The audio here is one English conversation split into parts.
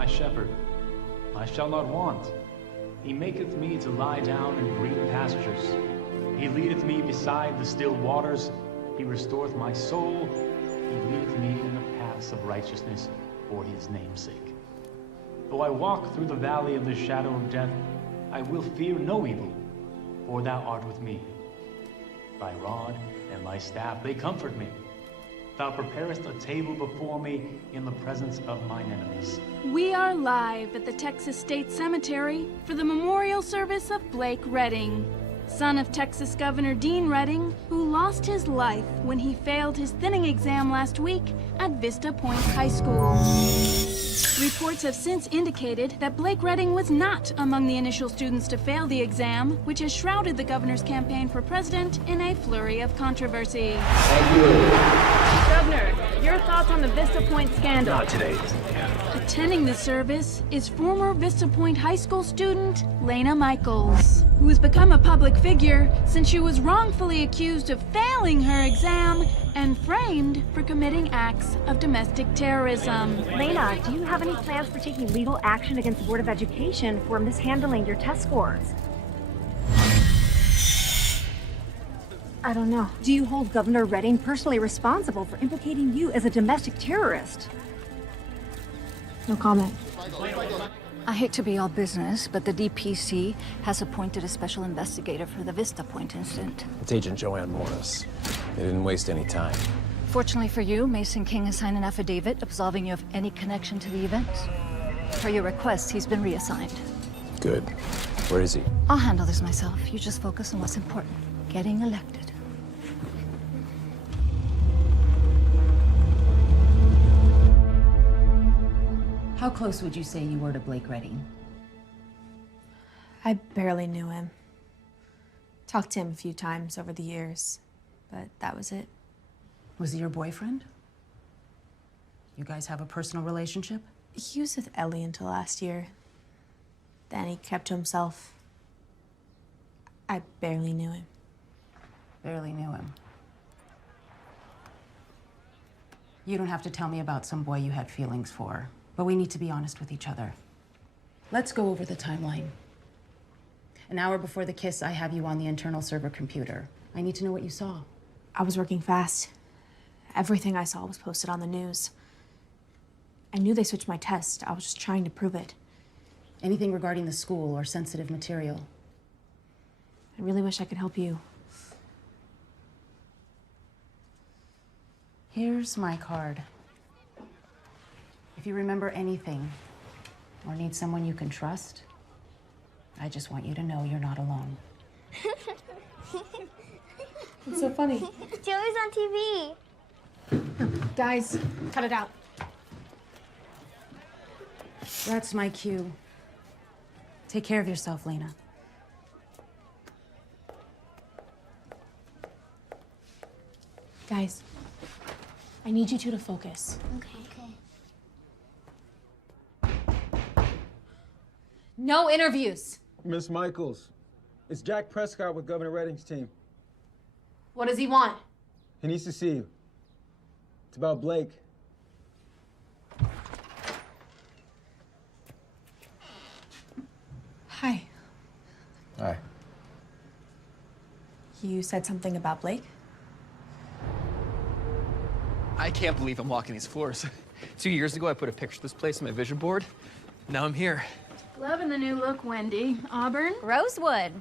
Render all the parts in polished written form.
my shepherd. I shall not want. He maketh me to lie down in green pastures. He leadeth me beside the still waters. He restoreth my soul. He leadeth me in the paths of righteousness for his name's sake. Though I walk through the valley of the shadow of death, I will fear no evil, for thou art with me. Thy rod and thy staff, they comfort me. Thou preparest a table before me in the presence of mine enemies. We are live at the Texas State Cemetery for the memorial service of Blake Redding, son of Texas Governor Dean Redding, who lost his life when he failed his thinning exam last week at Vista Point High School. Reports have since indicated that Blake Redding was not among the initial students to fail the exam, which has shrouded the governor's campaign for president in a flurry of controversy. Thank you. Governor, your thoughts on the Vista Point scandal? Not today. Attending the service is former Vista Point High School student Lena Michaels, who has become a public figure since she was wrongfully accused of failing her exam and framed for committing acts of domestic terrorism. Lena, do you have any plans for taking legal action against the Board of Education for mishandling your test scores? I don't know. Do you hold Governor Redding personally responsible for implicating you as a domestic terrorist? No comment. I hate to be all business, but the DPC has appointed a special investigator for the Vista Point incident. It's Agent Joanne Morris. They didn't waste any time. Fortunately for you, Mason King has signed an affidavit absolving you of any connection to the event. Per your request, he's been reassigned. Good. Where is he? I'll handle this myself. You just focus on what's important. Getting elected. How close would you say you were to Blake Redding? I barely knew him. Talked to him a few times over the years, but that was it. Was he your boyfriend? You guys have a personal relationship? He was with Ellie until last year. Then he kept to himself. I barely knew him. Barely knew him. You don't have to tell me about some boy you had feelings for, but we need to be honest with each other. Let's go over the timeline. An hour before the kiss, I have you on the internal server computer. I need to know what you saw. I was working fast. Everything I saw was posted on the news. I knew they switched my test. I was just trying to prove it. Anything regarding the school or sensitive material? I really wish I could help you. Here's my card. If you remember anything or need someone you can trust, I just want you to know you're not alone. It's so funny. Joey's on TV. Guys, cut it out. That's my cue. Take care of yourself, Lena. Guys, I need you two to focus. Okay. No interviews. Miss Michaels, it's Jack Prescott with Governor Redding's team. What does he want? He needs to see you. It's about Blake. Hi. Hi. You said something about Blake? I can't believe I'm walking these floors. 2 years ago, I put a picture of this place on my vision board. Now I'm here. Loving the new look, Wendy. Auburn? Rosewood.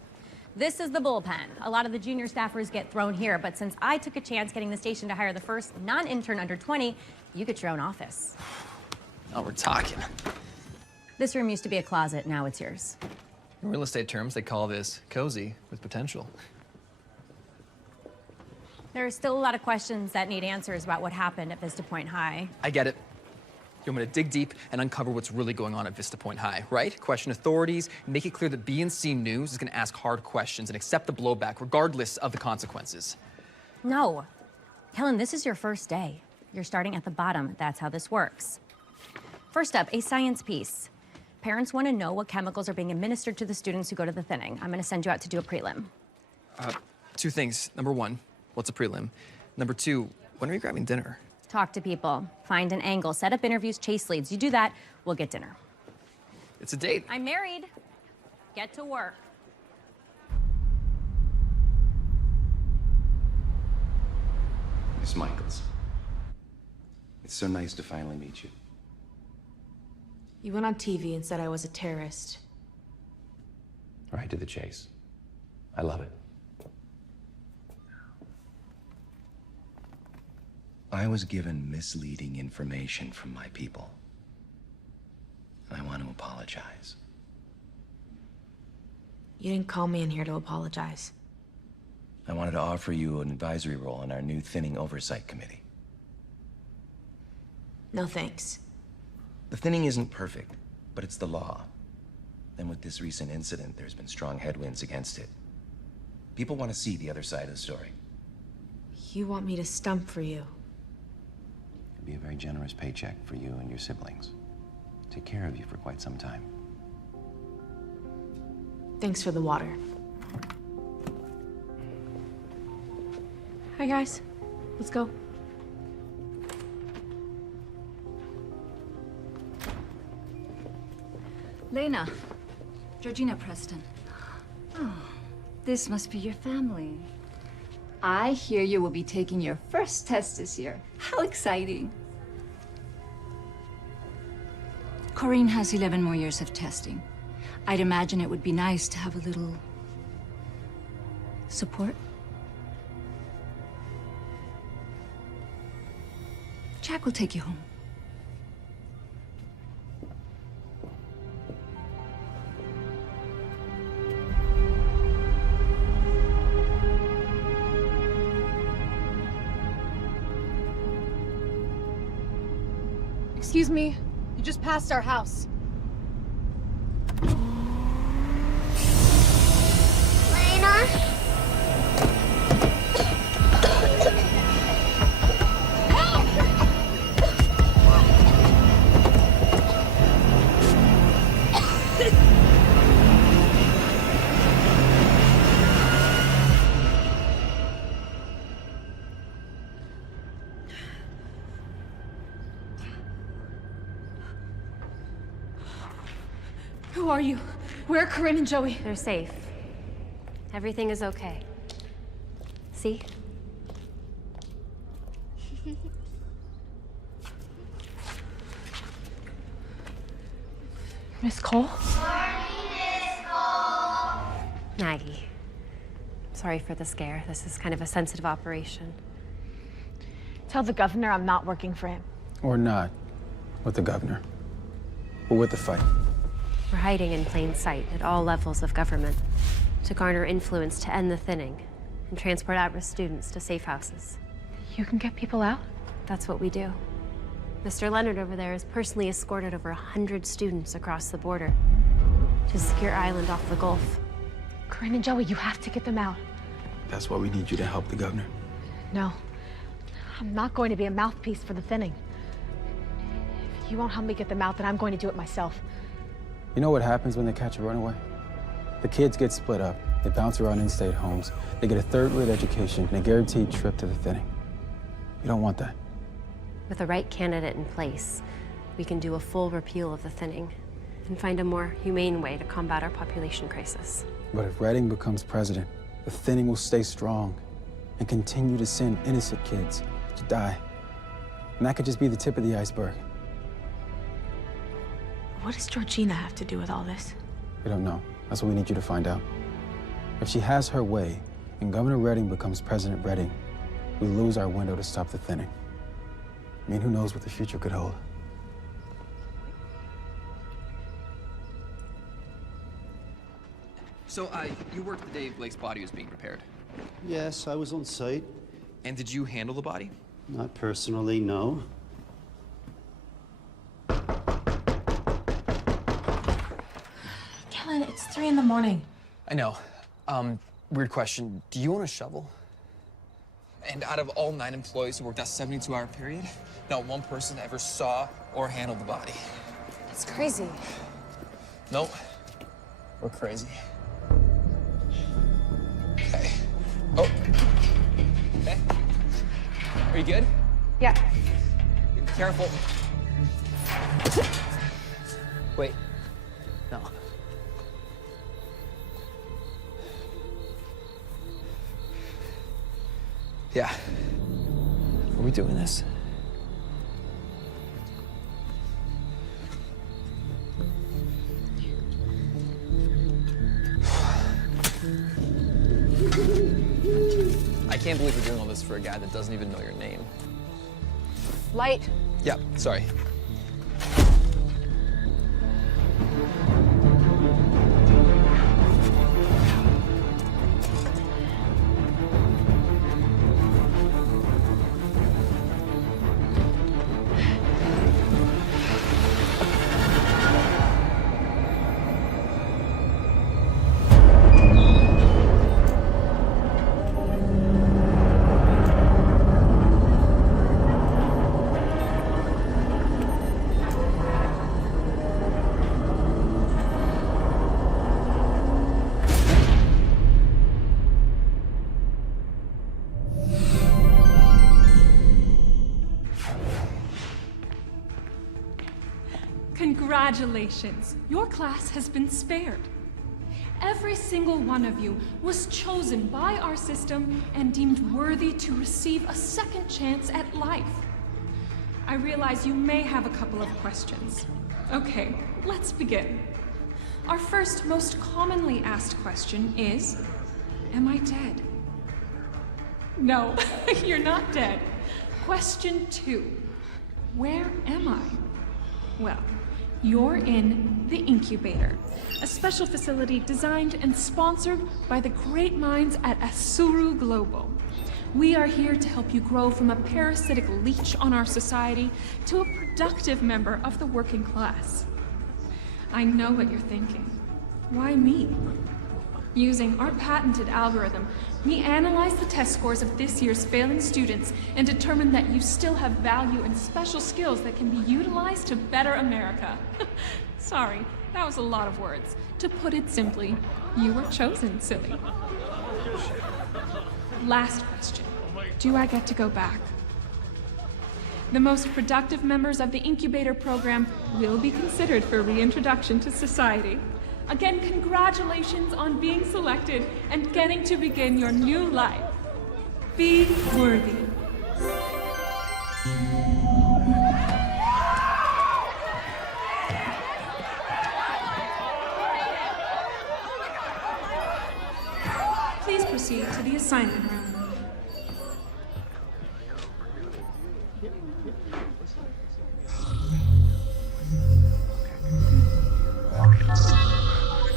This is the bullpen. A lot of the junior staffers get thrown here, but since I took a chance getting the station to hire the first non-intern under 20, you get your own office. Now we're talking. This room used to be a closet, now it's yours. In real estate terms, they call this cozy with potential. There are still a lot of questions that need answers about what happened at Vista Point High. I get it. You want me to dig deep and uncover what's really going on at Vista Point High, right? Question authorities, make it clear that B&C News is going to ask hard questions and accept the blowback regardless of the consequences. No. Kellen, this is your first day. You're starting at the bottom. That's how this works. First up, a science piece. Parents want to know what chemicals are being administered to the students who go to the thinning. I'm going to send you out to do a prelim. Two things. Number one, what's a prelim? Number two, when are we grabbing dinner? Talk to people, find an angle, set up interviews, chase leads. You do that, we'll get dinner. It's a date. I'm married. Get to work. Miss Michaels, it's so nice to finally meet you. You went on TV and said I was a terrorist. Right to the chase. I love it. I was given misleading information from my people. And I want to apologize. You didn't call me in here to apologize. I wanted to offer you an advisory role on our new thinning oversight committee. No thanks. The thinning isn't perfect, but it's the law. And with this recent incident, there's been strong headwinds against it. People want to see the other side of the story. You want me to stump for you? It'd be a very generous paycheck for you and your siblings. Take care of you for quite some time. Thanks for the water. Hi, guys. Let's go. Lena, Georgina Preston. Oh, this must be your family. I hear you will be taking your first test this year. How exciting. Corinne has 11 more years of testing. I'd imagine it would be nice to have a little support. Jack will take you home. Excuse me. You just passed our house. Lena? Who are you? Where are Corinne and Joey? They're safe. Everything is okay. See? Miss Cole? Maggie. Sorry for the scare. This is kind of a sensitive operation. Tell the governor I'm not working for him. Or not. With the governor. But with the fight. We're hiding in plain sight at all levels of government to garner influence to end the thinning and transport at-risk students to safe houses. You can get people out? That's what we do. Mr. Leonard over there has personally escorted over 100 students across the border to a secure island off the Gulf. Corinne and Joey, you have to get them out. That's why we need you to help the governor. No. I'm not going to be a mouthpiece for the thinning. If you won't help me get them out, then I'm going to do it myself. You know what happens when they catch a runaway? The kids get split up. They bounce around in-state homes. They get a third-rate education and a guaranteed trip to the thinning. You don't want that. With the right candidate in place, we can do a full repeal of the thinning and find a more humane way to combat our population crisis. But if Redding becomes president, the thinning will stay strong and continue to send innocent kids to die. And that could just be the tip of the iceberg. What does Georgina have to do with all this? We don't know. That's what we need you to find out. If she has her way and Governor Redding becomes President Redding, we lose our window to stop the thinning. I mean, who knows what the future could hold? So, you worked the day Blake's body was being prepared. Yes, I was on site. And did you handle the body? Not personally, no. Kellen, it's 3 in the morning. I know. Weird question. Do you own a shovel? And out of all 9 employees who worked that 72-hour period, not one person ever saw or handled the body. That's crazy. Nope. We're crazy. Okay. Oh. Okay. Are you good? Yeah. Careful. Wait. No. Yeah. Are we doing this? I can't believe we're doing all this for a guy that doesn't even know your name. Light. Yeah, sorry. Congratulations, your class has been spared. Every single one of you was chosen by our system and deemed worthy to receive a second chance at life. I realize you may have a couple of questions. Okay, let's begin. Our first most commonly asked question is, am I dead? No, you're not dead. Question 2, where am I? Well, you're in the Incubator, a special facility designed and sponsored by the great minds at Asuru Global. We are here to help you grow from a parasitic leech on our society to a productive member of the working class. I know what you're thinking. Why me? Using our patented algorithm, we analyze the test scores of this year's failing students and determine that you still have value and special skills that can be utilized to better America. Sorry, that was a lot of words. To put it simply, you were chosen, silly. Last question. Do I get to go back? The most productive members of the Incubator program will be considered for reintroduction to society. Again, congratulations on being selected and getting to begin your new life. Be worthy. Please proceed to the assignment room.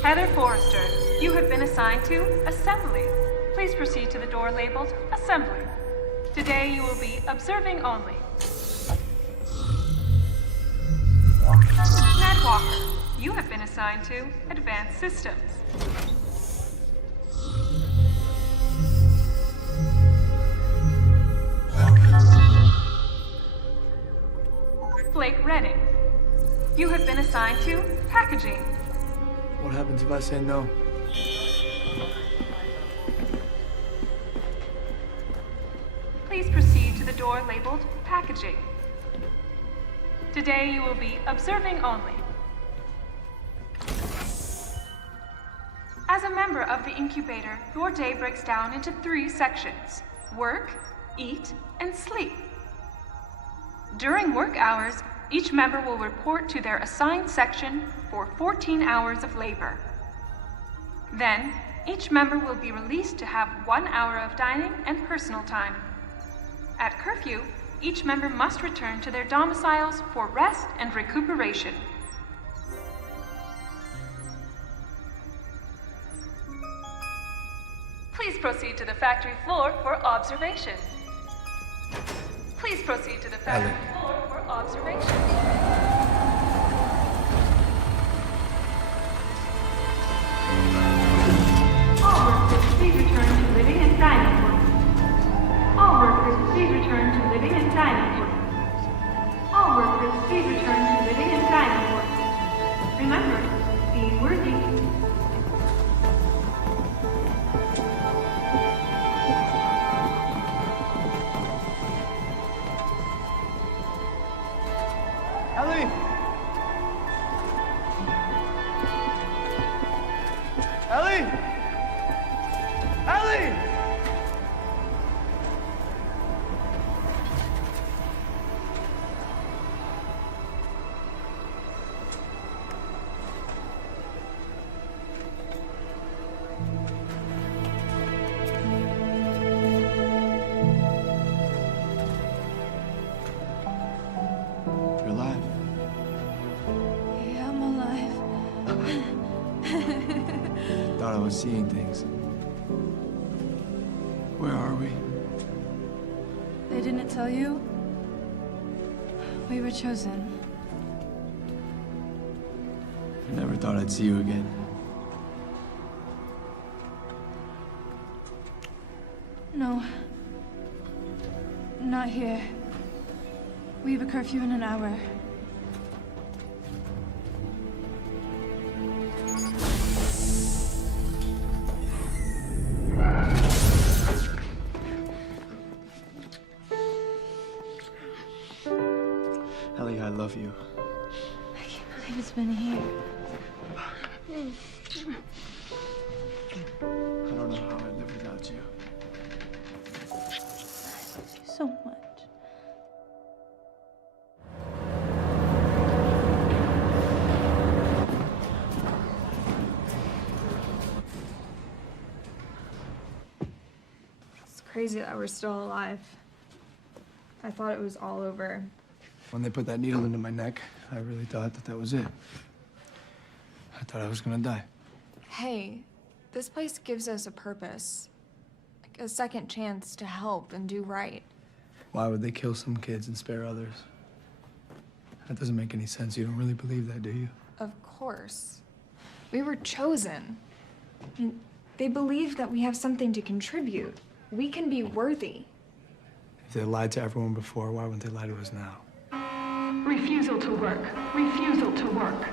Heather Forrester, you have been assigned to Assembly. Please proceed to the door labeled Assembly. Today you will be observing only. Ned Walker, you have been assigned to Advanced Systems. Blake Redding, you have been assigned to Packaging. What happens if I say no? Please proceed to the door labeled Packaging. Today you will be observing only. As a member of the Incubator, your day breaks down into 3 sections: work, eat, and sleep. During work hours, each member will report to their assigned section for 14 hours of labor. Then, each member will be released to have 1 hour of dining and personal time. At curfew, each member must return to their domiciles for rest and recuperation. Please proceed to the factory floor for observation. Please proceed to the factory floor for observation. All workers, please return to living and dining quarters. All workers, please return to living and dining quarters. All workers, please return to living and dining quarters. Remember, be worthy. seeing things. Where are we? They didn't tell you? We were chosen. I never thought I'd see you again. No. Not here. We have a curfew in an hour. Ellie, I love you. I can't believe it's been a year. I don't know how I'd live without you. So much. It's crazy that we're still alive. I thought it was all over. When they put that needle into my neck, I really thought that was it. I thought I was gonna die. Hey, this place gives us a purpose. Like a second chance to help and do right. Why would they kill some kids and spare others? That doesn't make any sense. You don't really believe that, do you? Of course. We were chosen. I mean, they believe that we have something to contribute. We can be worthy. If they lied to everyone before, why wouldn't they lie to us now? Refusal to work. Refusal to work.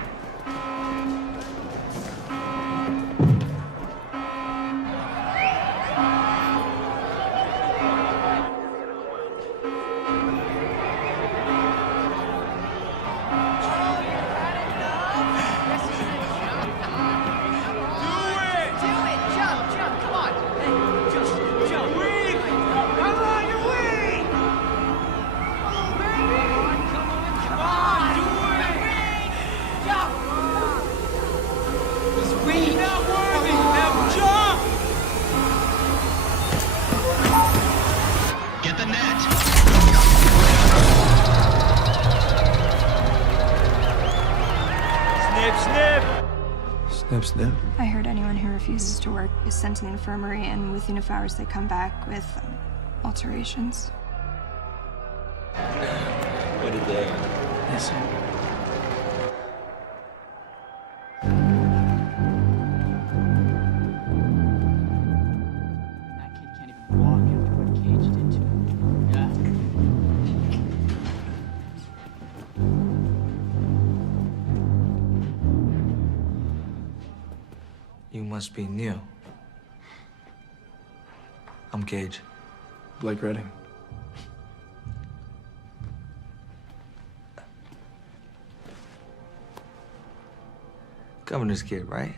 Snip, snip. I heard anyone who refuses to work is sent to the infirmary, and within a few hours they come back with alterations. What did they? Listen. That kid can't even walk after what Cage did to him. Yeah. You must be new. I'm Cage. Blake Redding. Governor's kid, right?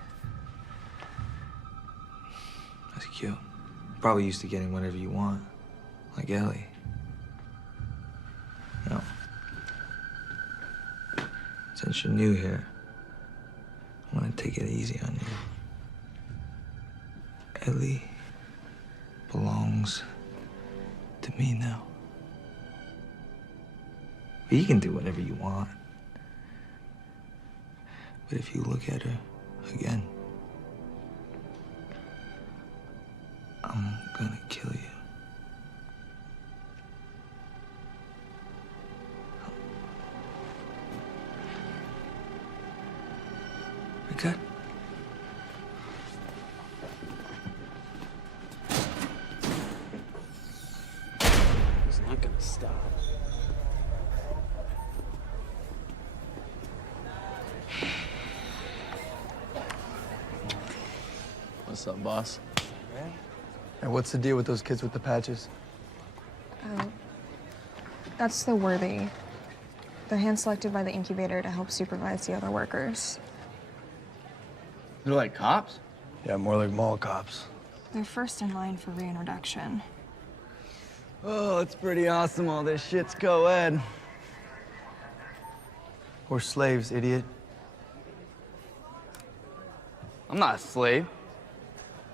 That's cute. Probably used to getting whatever you want, like Ellie. You know, since you're new here, I'm gonna take it easy on you. Ellie belongs to me now. But you can do whatever you want. But if you look at her again, I'm gonna kill you. Okay? He's not gonna stop. What's up, boss? And what's the deal with those kids with the patches? That's the Worthy. They're hand-selected by the incubator to help supervise the other workers. They're like cops? Yeah, more like mall cops. They're first in line for reintroduction. Oh, it's pretty awesome all this shit's co-ed. We're slaves, idiot. I'm not a slave.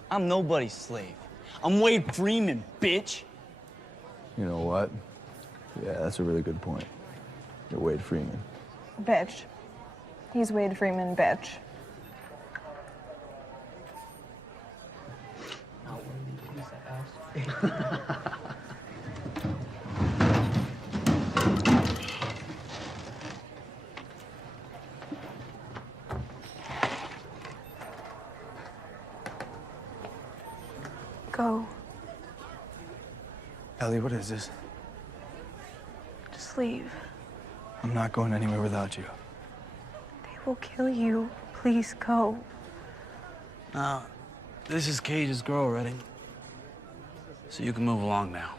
I'm nobody's slave. I'm Wade Freeman, bitch. You know what? Yeah, that's a really good point. You're Wade Freeman. Bitch. He's Wade Freeman, bitch. Go. Ellie, what is this? Just leave. I'm not going anywhere without you. They will kill you. Please go. Now, this is Cage's girl, Redding. So you can move along now.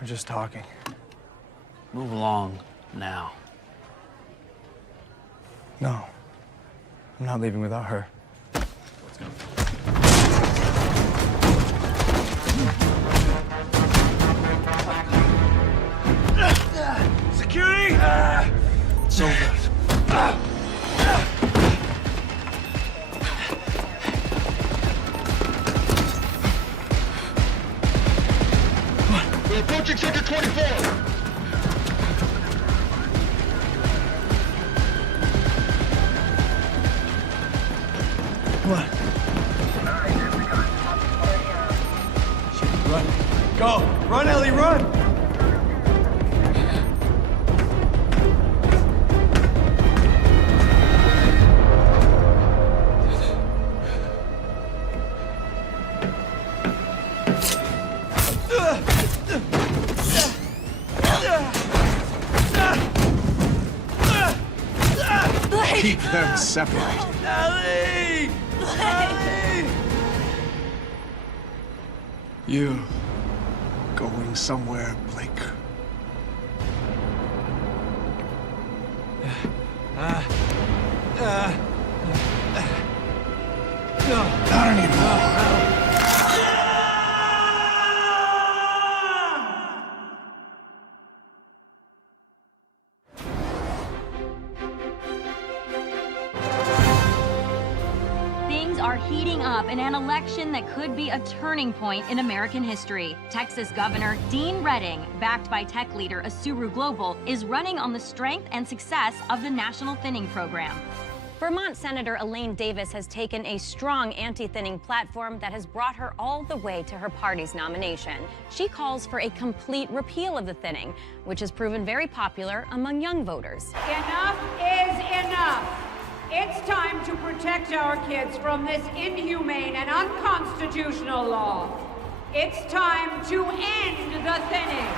We're just talking. Move along now. No. I'm not leaving without her. Security! It's over. We're approaching Sector 24. Come on. Run. Go. Run, Ellie, run! Keep them separated. Ellie! Ellie! You going somewhere, Blake? Not anymore. Things are heating up in an election that could be a turning point in American history. Texas Governor Dean Redding, backed by tech leader Asuru Global, is running on the strength and success of the National Thinning Program. Vermont Senator Elaine Davis has taken a strong anti-thinning platform that has brought her all the way to her party's nomination. She calls for a complete repeal of the thinning, which has proven very popular among young voters. Enough is enough. It's time to protect our kids from this inhumane and unconstitutional law. It's time to end the thinning.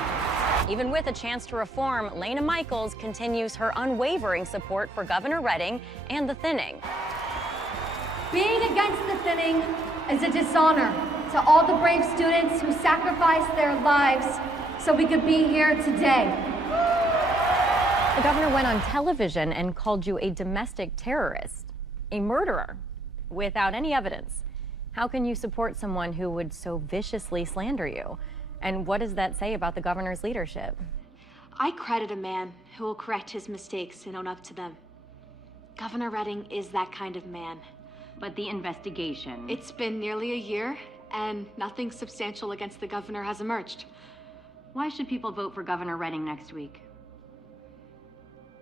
Even with a chance to reform, Lena Michaels continues her unwavering support for Governor Redding and the thinning. Being against the thinning is a dishonor to all the brave students who sacrificed their lives so we could be here today. The governor went on television and called you a domestic terrorist, a murderer, without any evidence. How can you support someone who would so viciously slander you? And what does that say about the governor's leadership? I credit a man who will correct his mistakes and own up to them. Governor Redding is that kind of man. But the investigation... It's been nearly a year, and nothing substantial against the governor has emerged. Why should people vote for Governor Redding next week?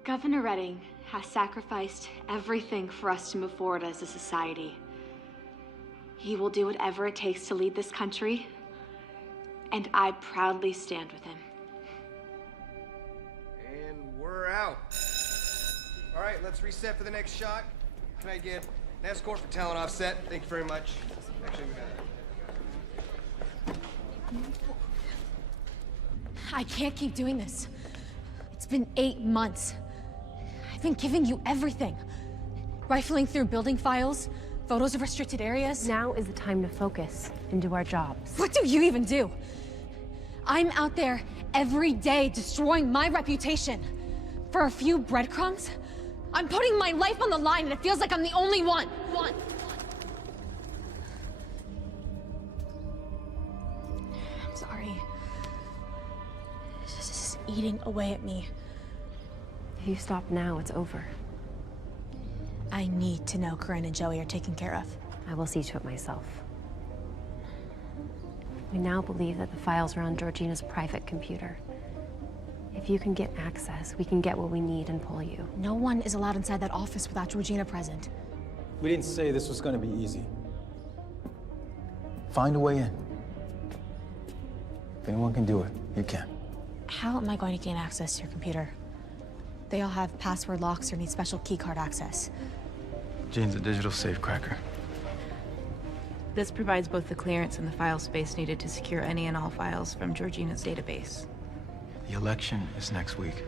Governor Redding has sacrificed everything for us to move forward as a society. He will do whatever it takes to lead this country, and I proudly stand with him. And we're out. All right, let's reset for the next shot. Can I get an escort for talent offset? Thank you very much. Actually, we got I can't keep doing this. It's been 8 months. I've been giving you everything. Rifling through building files, photos of restricted areas. Now is the time to focus and do our jobs. What do you even do? I'm out there every day destroying my reputation. For a few breadcrumbs? I'm putting my life on the line and it feels like I'm the only one. I'm sorry. This is eating away at me. If you stop now, it's over. I need to know Corinne and Joey are taken care of. I will see to it myself. We now believe that the files are on Georgina's private computer. If you can get access, we can get what we need and pull you. No one is allowed inside that office without Georgina present. We didn't say this was going to be easy. Find a way in. If anyone can do it, you can. How am I going to gain access to your computer? They all have password locks or need special keycard access. Jane's a digital safecracker. This provides both the clearance and the file space needed to secure any and all files from Georgina's database. The election is next week.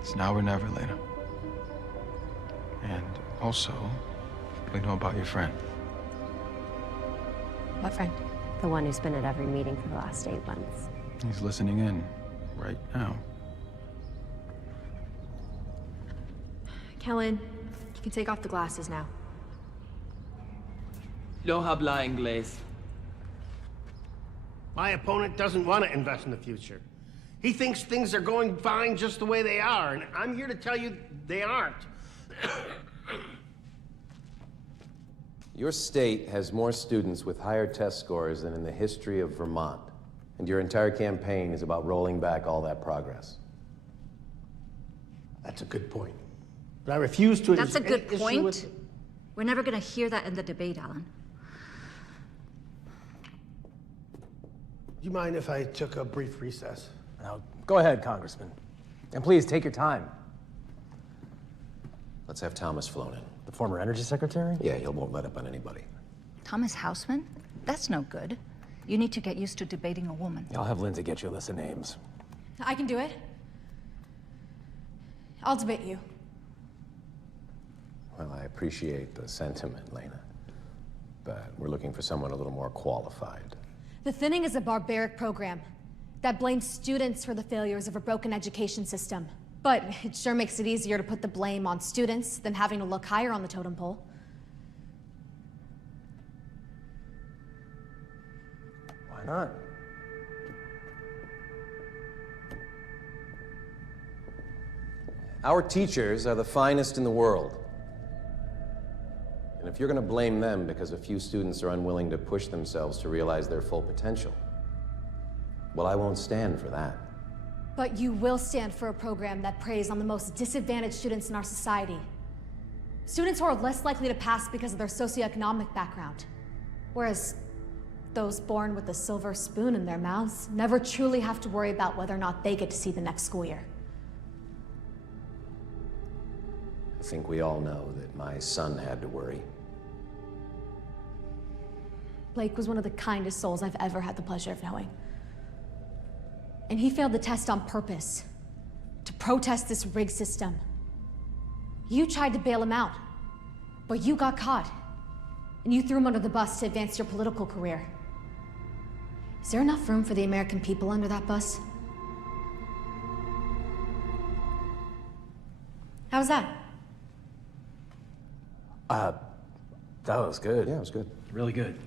It's now or never, Lena. And also, we know about your friend. What friend? The one who's been at every meeting for the last 8 months. He's listening in right now. Kellen, you can take off the glasses now. No habla inglés. My opponent doesn't want to invest in the future. He thinks things are going fine just the way they are, and I'm here to tell you they aren't. Your state has more students with higher test scores than in the history of Vermont. And your entire campaign is about rolling back all that progress. That's a good point. But I refuse to... That's a good point. We're never going to hear that in the debate, Alan. Do you mind if I took a brief recess? Now, go ahead, Congressman. And please, take your time. Let's have Thomas flown in. The former energy secretary? Yeah, he won't let up on anybody. Thomas Houseman? That's no good. You need to get used to debating a woman. I'll have Lindsay get you a list of names. I can do it. I'll debate you. Well, I appreciate the sentiment, Lena. But we're looking for someone a little more qualified. The thinning is a barbaric program that blames students for the failures of a broken education system. But it sure makes it easier to put the blame on students than having to look higher on the totem pole. Why not? Our teachers are the finest in the world. And if you're going to blame them because a few students are unwilling to push themselves to realize their full potential, well, I won't stand for that. But you will stand for a program that preys on the most disadvantaged students in our society. Students who are less likely to pass because of their socioeconomic background. Whereas those born with a silver spoon in their mouths never truly have to worry about whether or not they get to see the next school year. I think we all know that my son had to worry. Blake was one of the kindest souls I've ever had the pleasure of knowing. And he failed the test on purpose, to protest this rigged system. You tried to bail him out, but you got caught. And you threw him under the bus to advance your political career. Is there enough room for the American people under that bus? How's that? That was good. Yeah, it was good. Really good.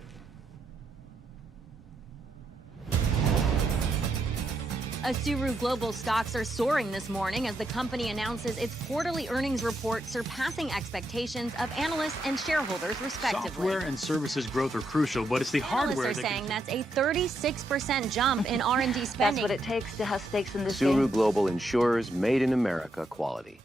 Asuru Global stocks are soaring this morning as the company announces its quarterly earnings report surpassing expectations of analysts and shareholders, respectively. Software and services growth are crucial, but it's the hardware Analysts are saying that's a 36% jump in R&D spending. That's what it takes to have stakes in this Asuru game. Global ensures made in America quality.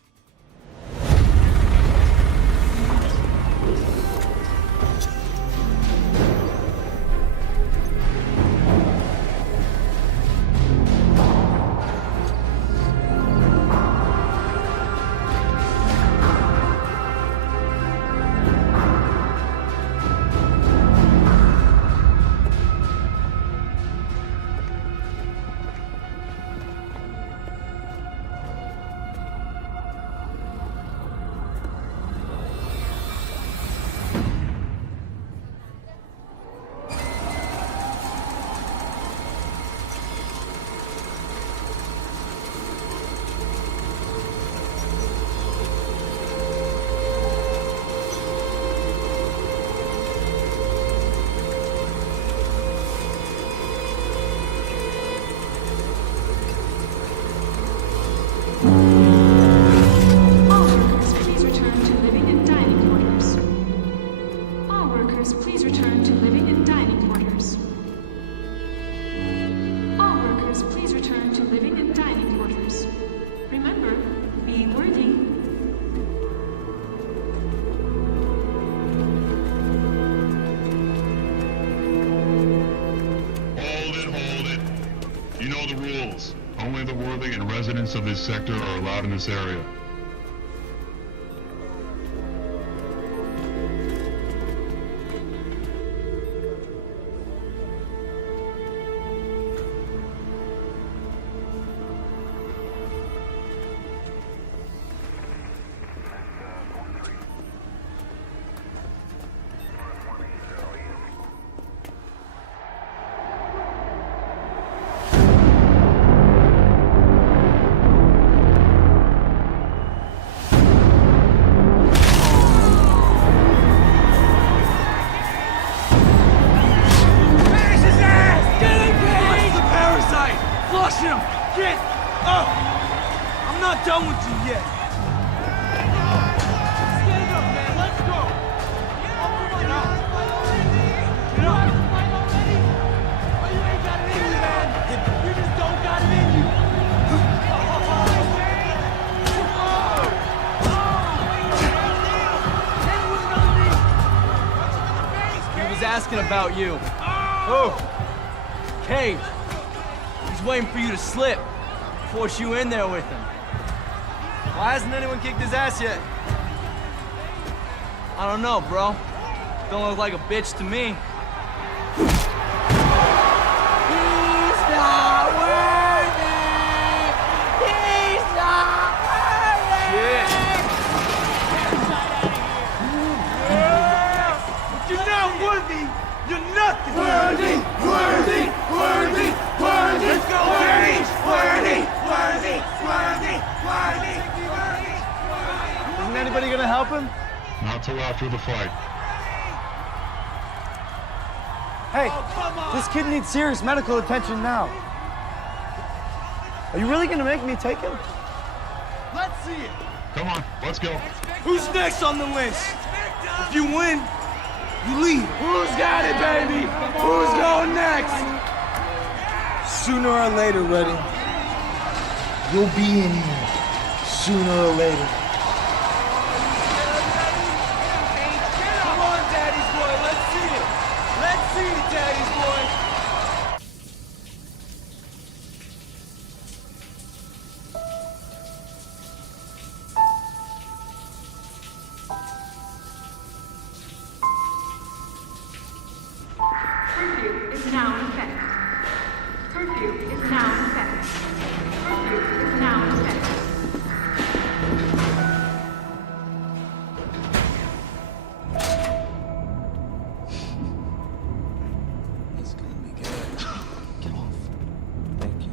Only the worthy and residents of this sector are allowed in this area. Flush him! Get up! I'm not done with you yet. Stand up, man. Let's go. Get up! Get up! You ain't got it in you, man. You just don't got it in you. He was asking about you. Oh, Cage. He's waiting for you to slip. Force you in there with him. Why hasn't anyone kicked his ass yet? I don't know, bro. Don't look like a bitch to me. He's not worthy! He's not worthy! Shit! If you're not worthy, you're nothing! Worthy! Worthy! Worthy! Worthy! Let's go, Cage! Worthy! Worthy! Worthy! Worthy! Isn't anybody gonna help him? Not till after the fight. Hey, this kid needs serious medical attention now. Are you really gonna make me take him? Let's see it. Come on, let's go. Who's next on the list? If you win, you leave. Who's got it, baby? Who's going next? Sooner or later, Redding, you'll be in here. Sooner or later. Come on, Daddy's boy, let's see it. Let's see it, Daddy's boy. Curfew is now in effect. Curfew is now in effect. Curfew is now in effect. It's gonna be good. Get off. Thank you.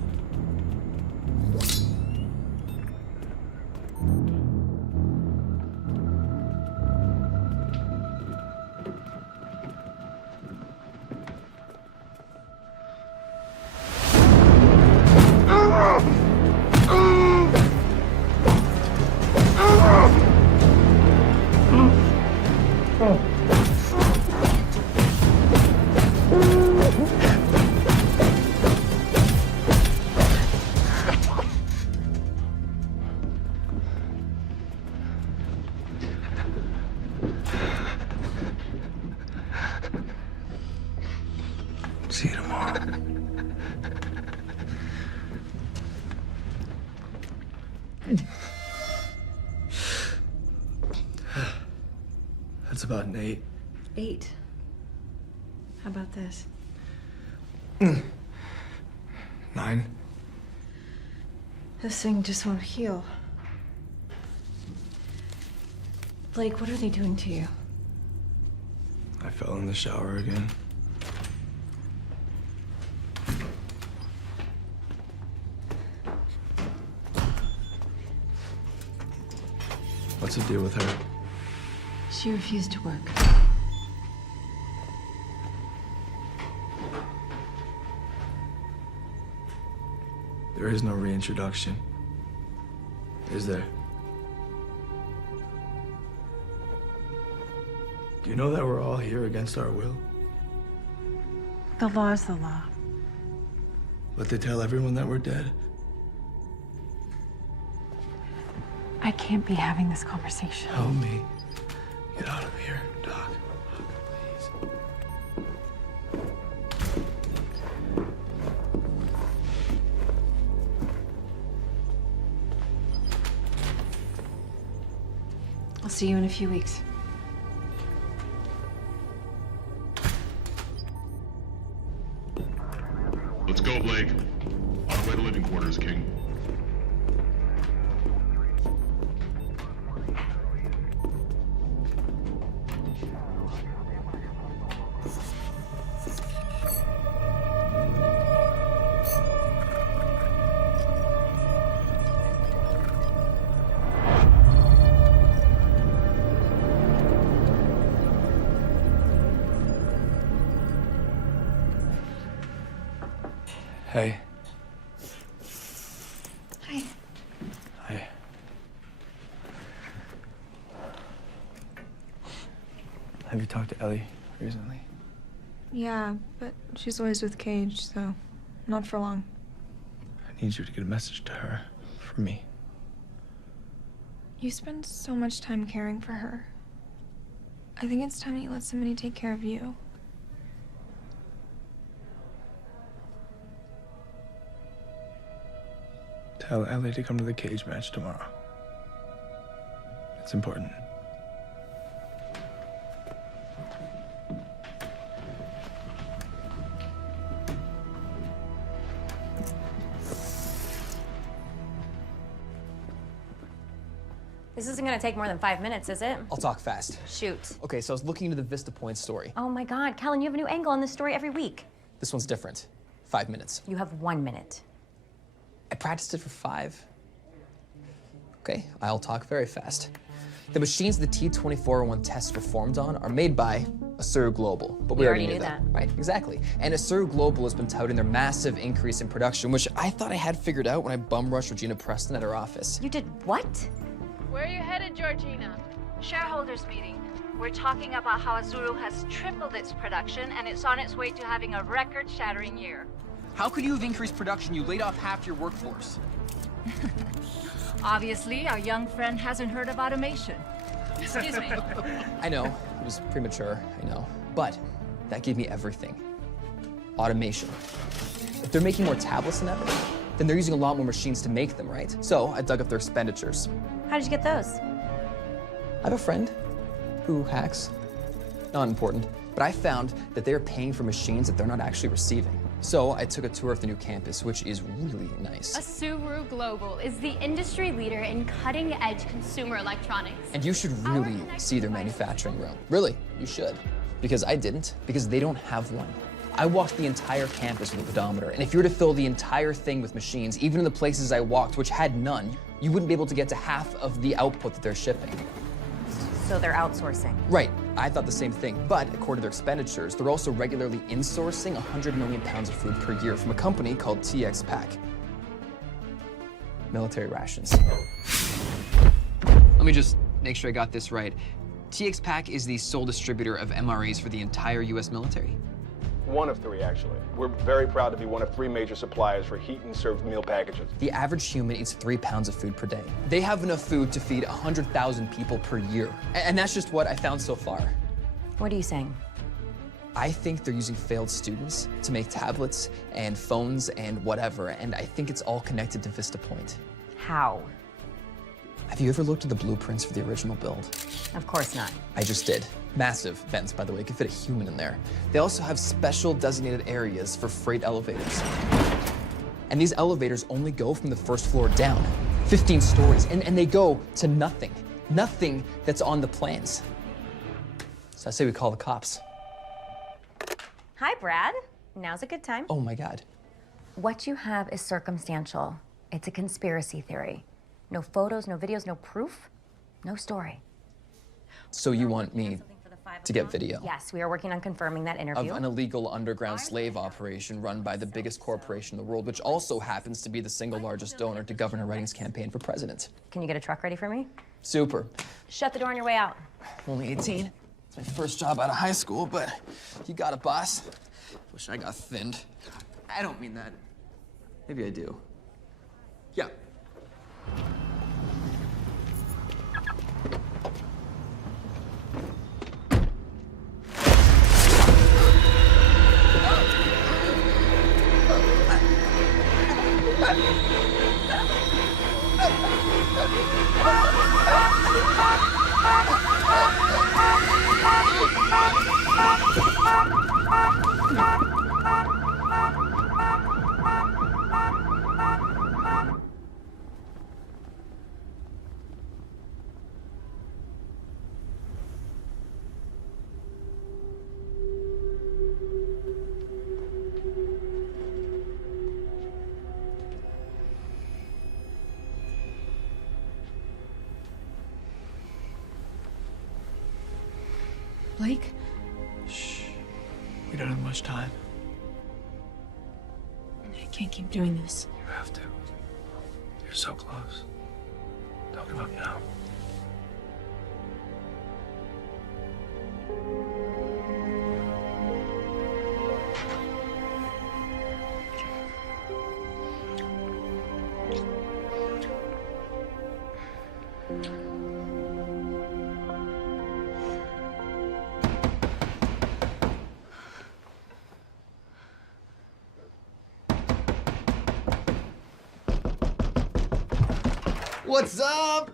See you tomorrow. That's about an 8. 8. How about this? 9. This thing just won't heal. Blake, what are they doing to you? I fell in the shower again. What's the deal with her? She refused to work. There is no reintroduction. Is there? Do you know that we're all here against our will? The law is the law. But they tell everyone that we're dead. I can't be having this conversation. Help me get out of here, Doc. Please. I'll see you in a few weeks. Let's go, Blake. On the way to living quarters, King. Hey. Hi. Hi. Have you talked to Ellie recently? Yeah, but she's always with Cage, so not for long. I need you to get a message to her. For me. You spend so much time caring for her. I think it's time that you let somebody take care of you. Tell Ellie to come to the Cage match tomorrow. It's important. This isn't gonna take more than 5 minutes, is it? I'll talk fast. Shoot. Okay, so I was looking into the Vista Point story. Oh my God, Kellen, you have a new angle on this story every week. This one's different. 5 minutes. You have 1 minute. I practiced it for 5. Okay, I'll talk very fast. The machines the T-2401 tests performed on are made by Asura Global, but we already knew that. Right, exactly. And Asura Global has been touting their massive increase in production, which I thought I had figured out when I bum rushed Regina Preston at her office. You did what? Where are you headed, Georgina? Shareholders meeting. We're talking about how Azuru has tripled its production and it's on its way to having a record-shattering year. How could you have increased production? You laid off half your workforce. Obviously, our young friend hasn't heard of automation. Excuse me. I know, it was premature, I know. But that gave me everything. Automation. If they're making more tablets than ever, then they're using a lot more machines to make them, right? So I dug up their expenditures. How did you get those? I have a friend who hacks. Not important. But I found that they're paying for machines that they're not actually receiving. So I took a tour of the new campus, which is really nice. Asura Global is the industry leader in cutting-edge consumer electronics. And you should really see their manufacturing room. Really, you should. Because I didn't, because they don't have one. I walked the entire campus with a pedometer, and if you were to fill the entire thing with machines, even in the places I walked, which had none, you wouldn't be able to get to half of the output that they're shipping. So they're outsourcing. Right, I thought the same thing, but according to their expenditures, they're also regularly insourcing 100 million pounds of food per year from a company called TX Pack. Military rations. Let me just make sure I got this right. TX Pack is the sole distributor of MREs for the entire US military? One of 3, actually. We're very proud to be one of 3 major suppliers for heat and served meal packages. The average human eats 3 pounds of food per day. They have enough food to feed 100,000 people per year. And that's just what I found so far. What are you saying? I think they're using failed students to make tablets and phones and whatever, and I think it's all connected to Vista Point. How? Have you ever looked at the blueprints for the original build? Of course not. I just did. Massive vents, by the way, could fit a human in there. They also have special designated areas for freight elevators. And these elevators only go from the first floor down, 15 stories, and they go to nothing. Nothing that's on the plans. So I say we call the cops. Hi, Brad. Now's a good time. Oh my God. What you have is circumstantial. It's a conspiracy theory. No photos, no videos, no proof, no story. So you want me to get video? Yes, we are working on confirming that interview. Of an illegal underground slave operation run by the biggest corporation in the world, which also happens to be the single largest donor to Governor Redding's campaign for president. Can you get a truck ready for me? Super. Shut the door on your way out. Only 18. It's my first job out of high school, but you got it, boss. Wish I got thinned. I don't mean that. Maybe I do. Yeah. Blake? Shh. We don't have much time. I can't keep doing this. You have to. You're so close. Don't give up now. What's up?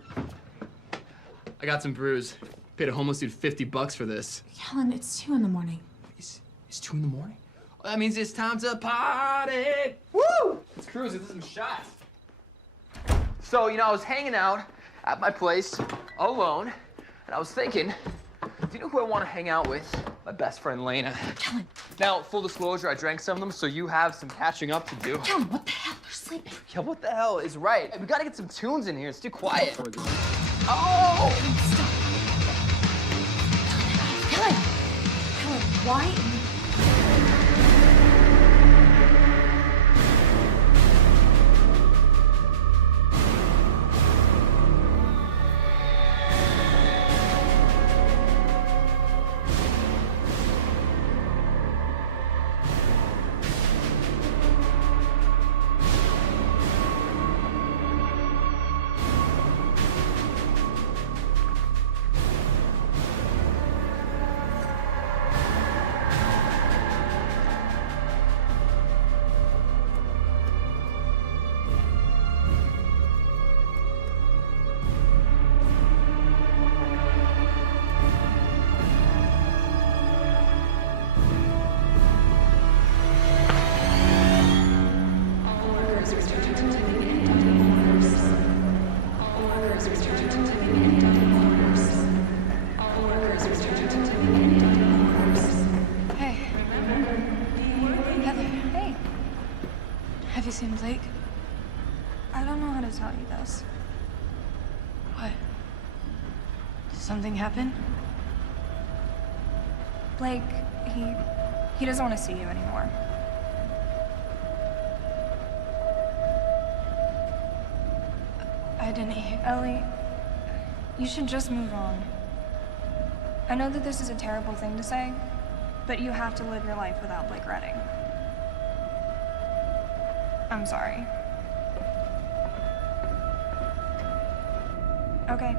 I got some brews. Paid a homeless dude $50 for this. Helen, it's 2 in the morning. It's 2 in the morning? Well, that means it's time to party! Woo! Let's cruise and do some shots. So, you know, I was hanging out at my place alone, and I was thinking, do you know who I want to hang out with? My best friend, Lena. Helen. Now, full disclosure, I drank some of them, so you have some catching up to do. Helen, what the hell? You're sleeping. Yeah, what the hell is right? We gotta get some tunes in here. It's too quiet. Oh! Stop. Helen! Helen, why? Have you seen Blake? I don't know how to tell you this. What? Did something happen? Blake, he doesn't want to see you anymore. I didn't hear. Ellie, you should just move on. I know that this is a terrible thing to say, but you have to live your life without Blake Redding. I'm sorry. Okay.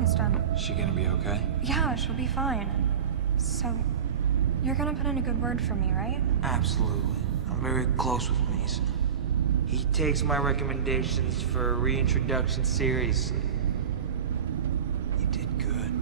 It's done. Is she gonna be okay? Yeah, she'll be fine. So, you're gonna put in a good word for me, right? Absolutely. I'm very close with Mason. He takes my recommendations for a reintroduction seriously. You did good.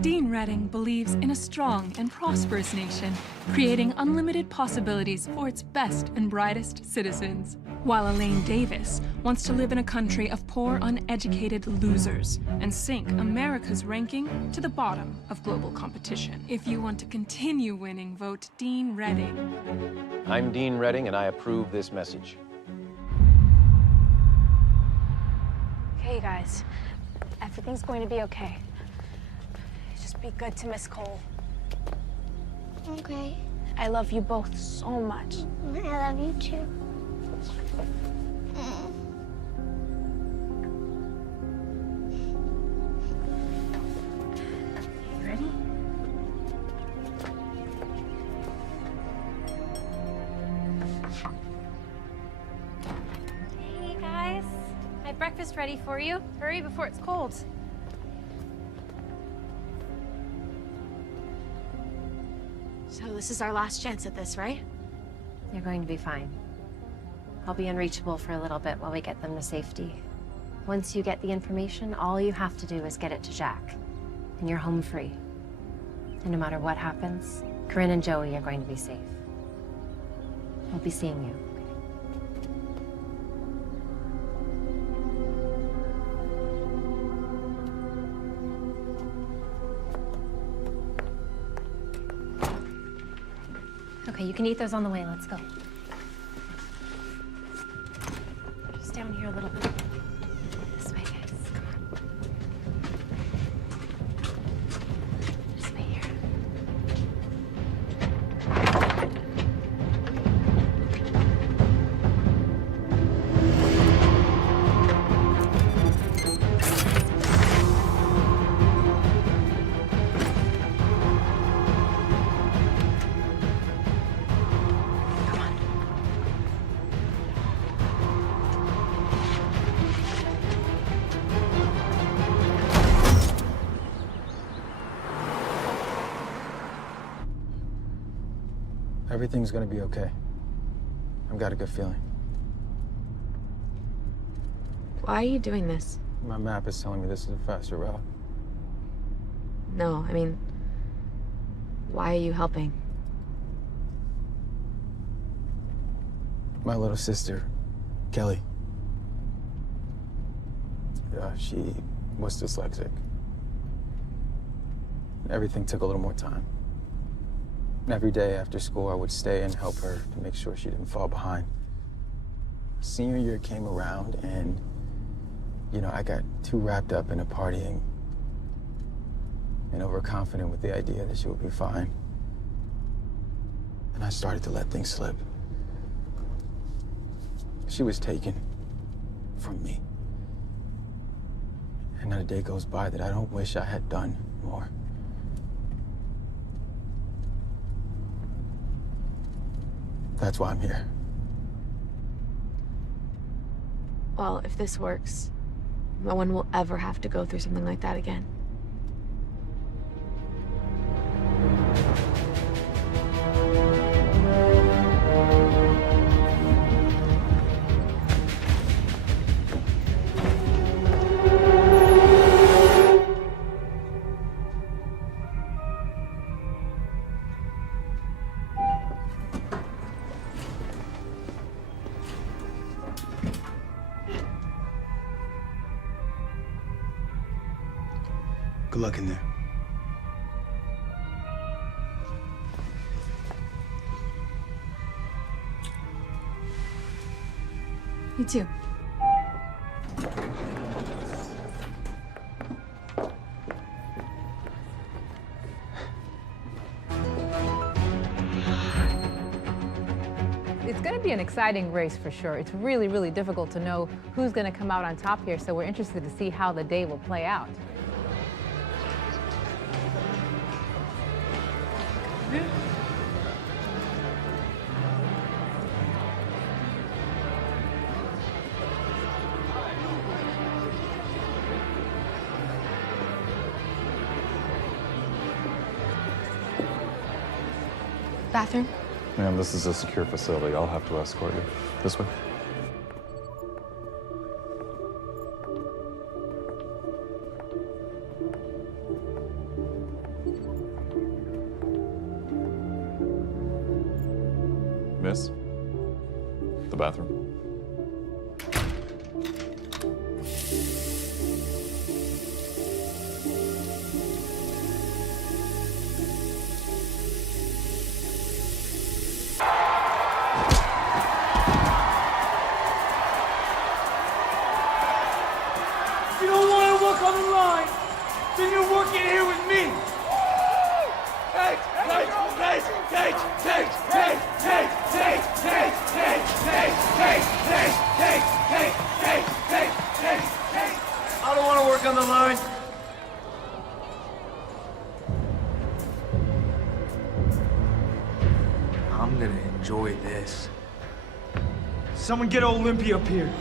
Dean Redding believes in a strong and prosperous nation, creating unlimited possibilities for its best and brightest citizens. While Elaine Davis wants to live in a country of poor, uneducated losers and sink America's ranking to the bottom of global competition. If you want to continue winning, vote Dean Redding. I'm Dean Redding, and I approve this message. Hey, you guys. Everything's going to be okay. Just be good to Miss Cole. Okay. I love you both so much. I love you too. Ready? Hey, guys. I have breakfast ready for you. Hurry before it's cold. So this is our last chance at this, right? You're going to be fine. I'll be unreachable for a little bit while we get them to safety. Once you get the information, all you have to do is get it to Jack. And you're home free. And no matter what happens, Corinne and Joey are going to be safe. We'll be seeing you. Okay, you can eat those on the way. Let's go. Just down here a little bit. This way, guys. Come on. This way here. Everything's gonna be okay. I've got a good feeling. Why are you doing this? My map is telling me this is a faster route. No, I mean, why are you helping? My little sister, Kelly. She was dyslexic. Everything took a little more time. Every day after school, I would stay and help her to make sure she didn't fall behind. Senior year came around and, I got too wrapped up in partying and overconfident with the idea that she would be fine. And I started to let things slip. She was taken from me. And not a day goes by that I don't wish I had done more. That's why I'm here. Well, if this works, no one will ever have to go through something like that again. Good luck in there. You too. It's going to be an exciting race for sure. It's really, really difficult to know who's going to come out on top here, so we're interested to see how the day will play out. Bathroom? Ma'am, this is a secure facility. I'll have to escort you. This way. Miss? The bathroom. If you don't want to work on the line, then you're working here with me. Take. I don't want to work on the line. I'm gonna enjoy this. Someone get Olympia up here.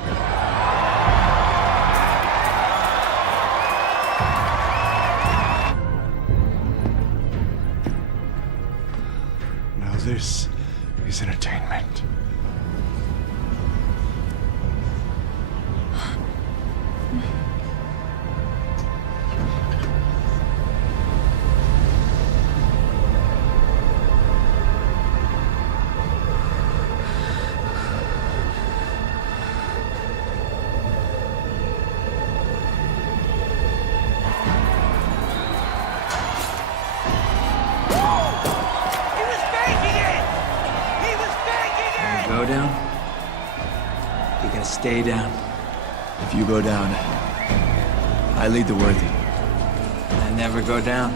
Stay down. If you go down, I lead the worthy. I never go down.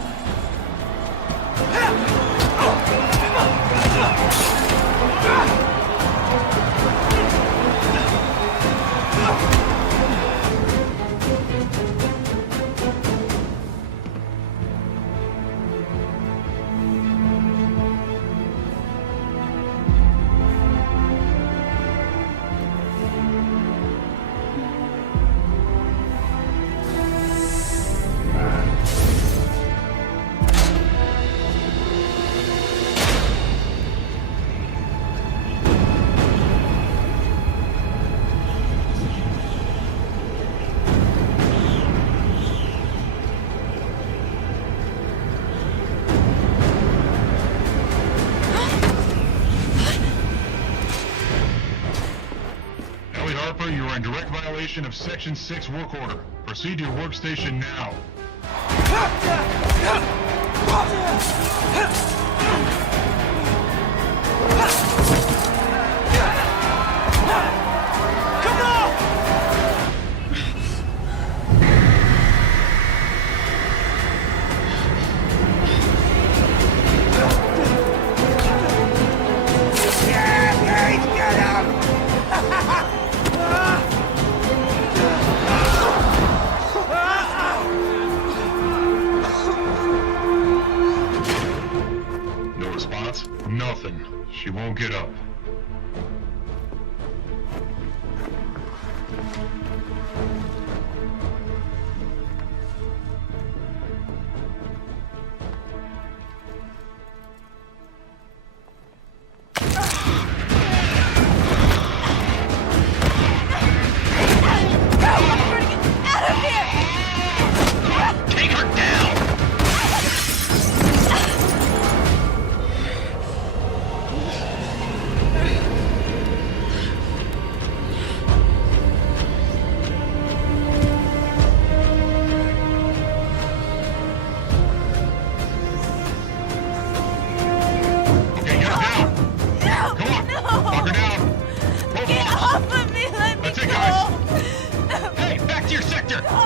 Ellie Harper, you are in direct violation of Section 6 work order. Proceed to your workstation now. No response? Nothing. She won't get up. Take her down! Okay, get her down! Come on! Lock her down! Both Get arms. off of me! Let me That's it, go! guys! Hey, back to your sector! No!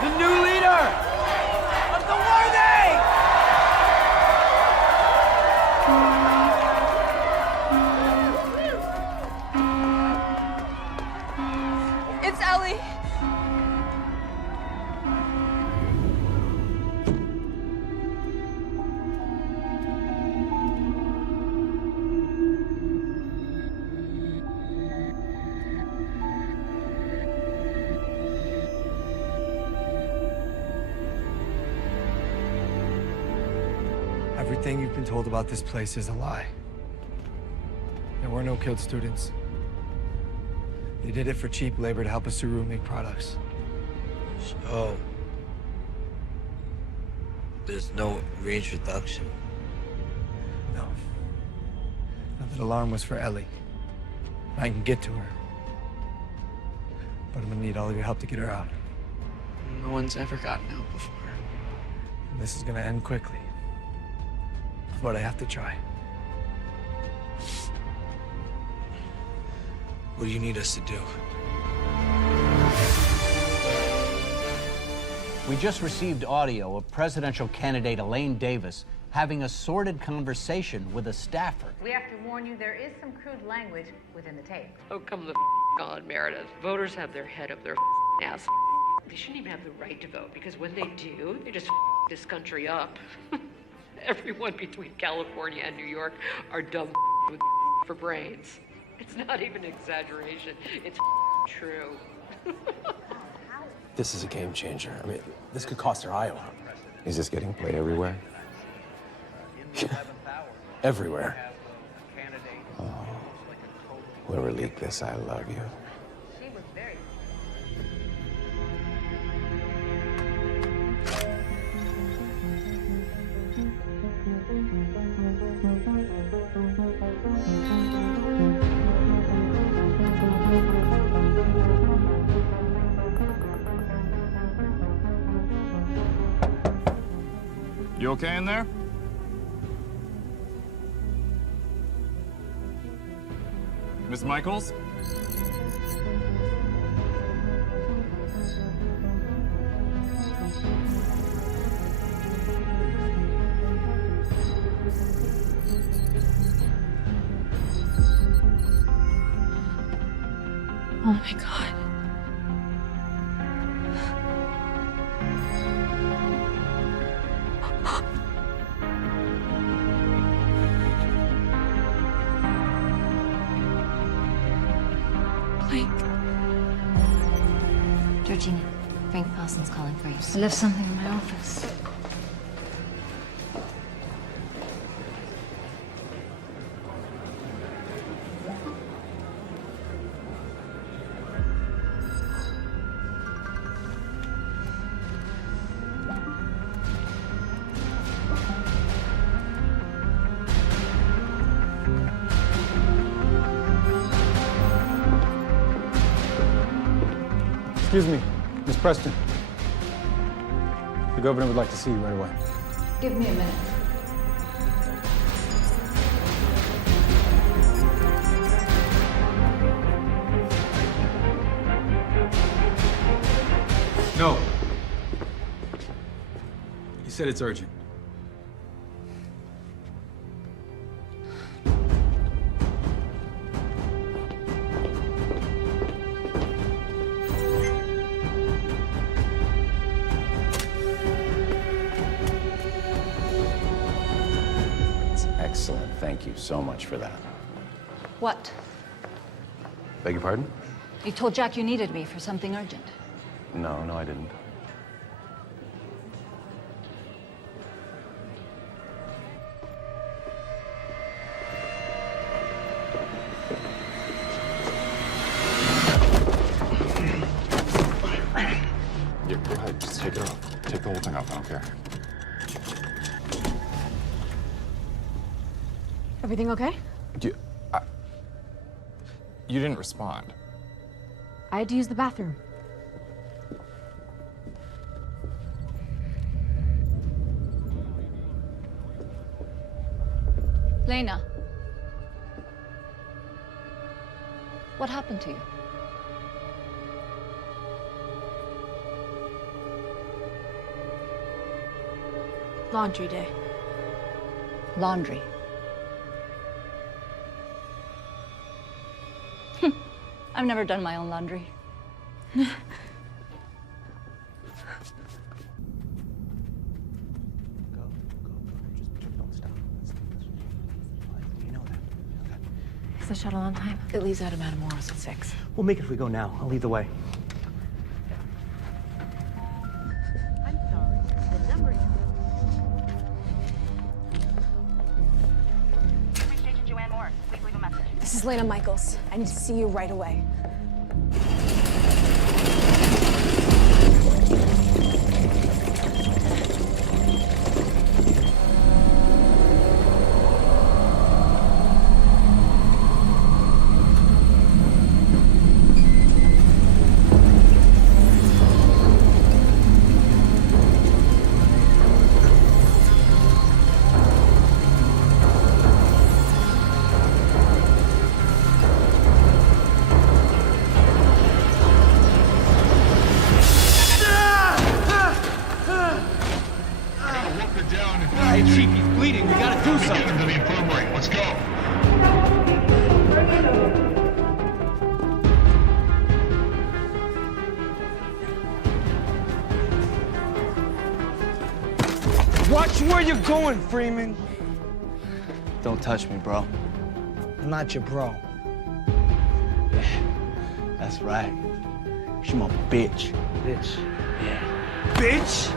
The new leader of the worthy! It's Ellie. Everything you've been told about this place is a lie. There were no killed students. They did it for cheap labor to help Asuru make products. So, there's no reintroduction? No. Now, that alarm was for Ellie. I can get to her. But I'm gonna need all of your help to get her out. No one's ever gotten out before. And this is gonna end quickly. But I have to try. What do you need us to do? We just received audio of presidential candidate Elaine Davis having a sordid conversation with a staffer. We have to warn you, there is some crude language within the tape. Oh, come the on, Meredith. Voters have their head up their ass. They shouldn't even have the right to vote, because when they do, they just this country up. Everyone between California and New York are dumb with for brains. It's not even an exaggeration. It's true. This is a game changer. I mean, this could cost her Iowa. Is this getting played everywhere? Everywhere. Oh, whoever leaked this, I love you. You okay in there? Miss Michaels? Oh my God. Blake. Georgina, Frank Paulson's calling for you. I left something in my office. Excuse me, Miss Preston. The governor would like to see you right away. Give me a minute. No. He said it's urgent. Excellent. Thank you so much for that. What? Beg your pardon? You told Jack you needed me for something urgent. No, I didn't. Yeah, go ahead. Just take it off. Take the whole thing off. I don't care. Everything okay? You didn't respond. I had to use the bathroom. Lena. What happened to you? Laundry day. Laundry. I've never done my own laundry. Is the shuttle on time? It leaves out of Matamoros at 6. We'll make it if we go now. I'll lead the way. This is Lena Michaels. I need to see you right away. Watch where you're going, Freeman. Don't touch me, bro. I'm not your bro. Yeah, that's right. She my bitch. Bitch. Yeah. Bitch?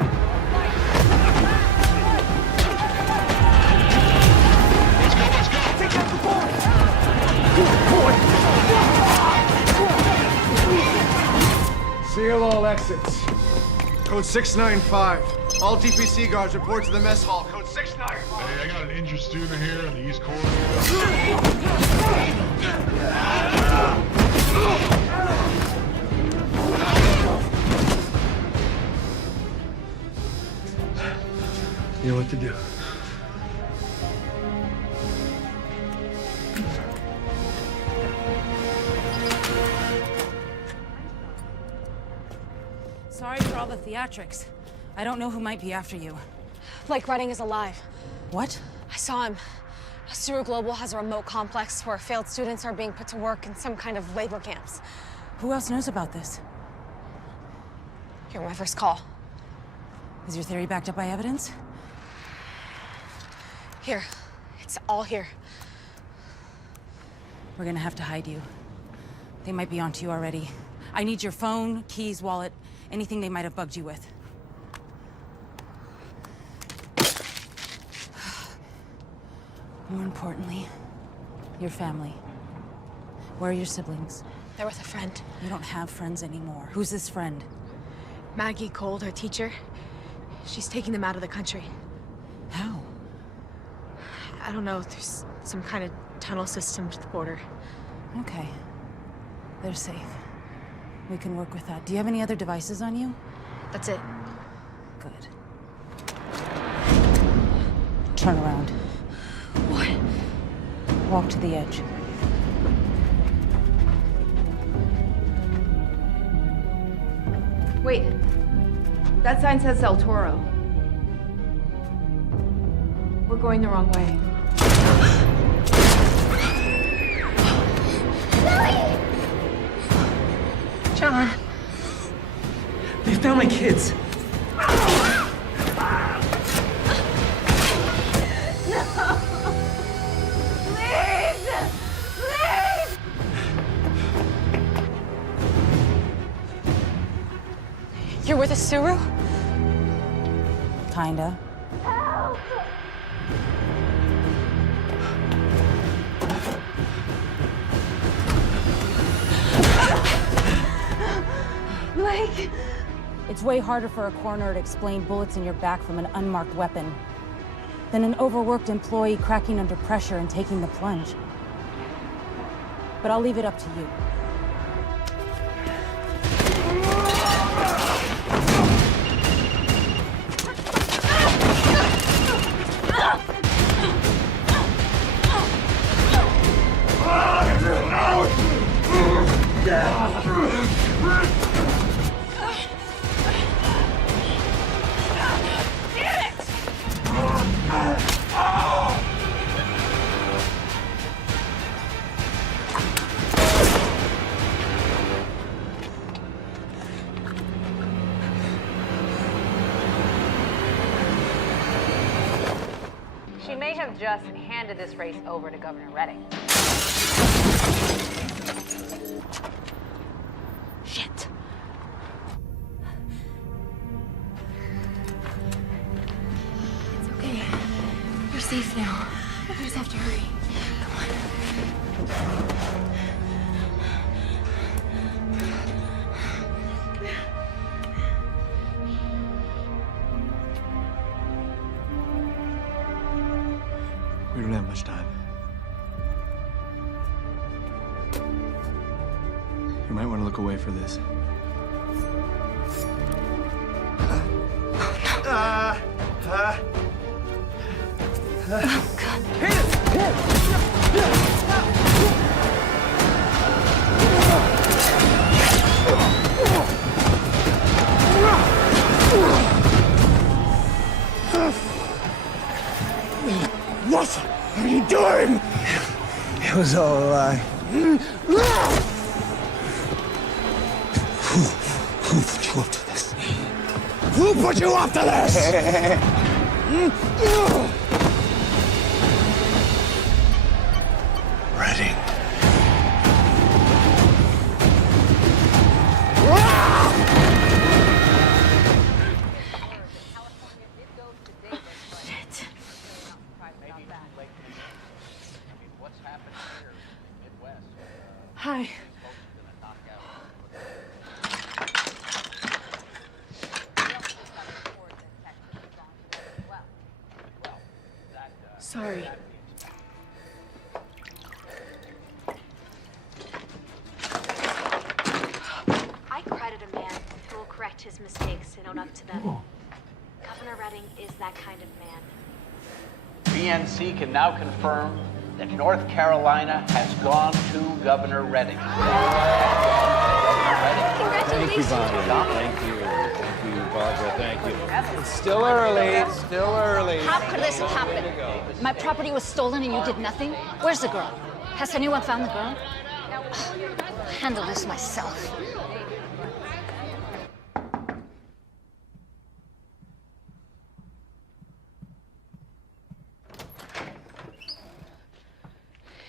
Take out the ball! Good boy! Seal all exits. Code 695. All DPC guards report to the mess hall. Code 695. Hey, I got an injured student here in the East Corridor. You know what to do. Sorry for all the theatrics. I don't know who might be after you. Blake Redding is alive. What? I saw him. Suru Global has a remote complex where failed students are being put to work in some kind of labor camps. Who else knows about this? You're my first call. Is your theory backed up by evidence? Here. It's all here. We're gonna have to hide you. They might be onto you already. I need your phone, keys, wallet, anything they might have bugged you with. More importantly, your family. Where are your siblings? They're with a friend. You don't have friends anymore. Who's this friend? Maggie Cold, her teacher. She's taking them out of the country. How? I don't know. There's some kind of tunnel system to the border. Okay. They're safe. We can work with that. Do you have any other devices on you? That's it. Good. Turn around. What? Walk to the edge. Wait. That sign says El Toro. We're going the wrong way. John! They found my kids. You're with a Suru? Kinda. Help! Blake! It's way harder for a coroner to explain bullets in your back from an unmarked weapon than an overworked employee cracking under pressure and taking the plunge. But I'll leave it up to you. She may have just handed this race over to Governor Redding. Shit. It's okay. You're safe now. You just have to hurry. Come on. We don't have much time. You might want to look away for this. Oh, God. What are you doing? It was all a lie. Who put you up to this? Who put you up to this? Ready. Shit. Hi. Sorry. I credit a man who will correct his mistakes and own up to them. Governor Redding is that kind of man. BNC can now confirm that North Carolina has gone to Governor Redding. Thank you, Barbara. Thank you. Thank you, Barbara. Thank you. It's still early. Still early. How could this happen? My property was stolen and you did nothing? Where's the girl? Has anyone found the girl? I'll handle this myself.